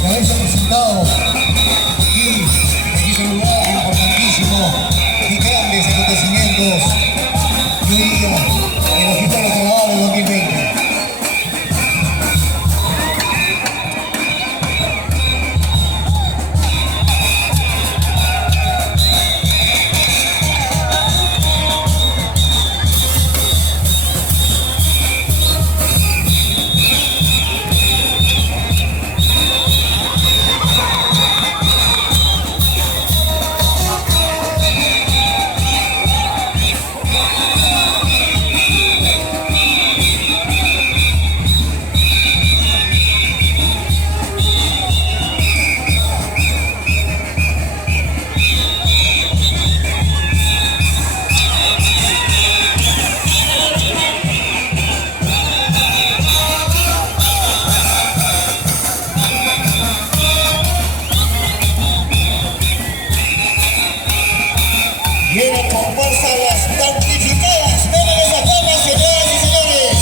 de haberse presentado aquí, en este lugar importantísimo, de grandes acontecimientos que hoy día en los Fiestas de Carnaval del 2020. Vienen con fuerza las damnificadas, vienen esas damas, señoras y señores.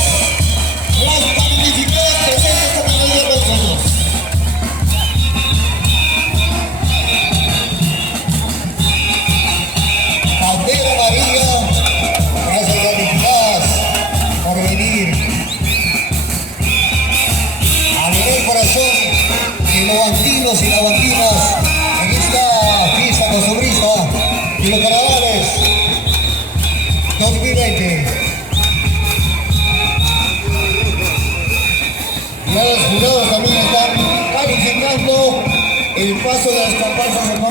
Las damnificadas presentes con mayoría de nosotros. Bandera amarilla, gracias damnificadas por venir a ver el corazón de los bandinos y las bandinas en esta fiesta costumbrista y los carnavales 2020. Ya los jurados también están calificando el paso de las comparsas.